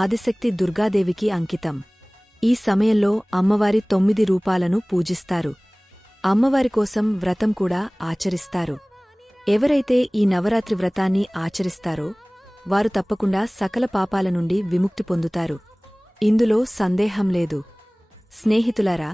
ఆదిశక్తి దుర్గాదేవికి అంకితం. ఈ సమయంలో అమ్మవారి తొమ్మిది రూపాలను పూజిస్తారు. అమ్మవారి కోసం వ్రతం కూడా ఆచరిస్తారు. ఎవరైతే ఈ నవరాత్రి వ్రతాన్ని ఆచరిస్తారో వారు తప్పకుండా సకల పాపాల నుండి విముక్తి పొందుతారు. ఇందులో సందేహం లేదు. స్నేహితులారా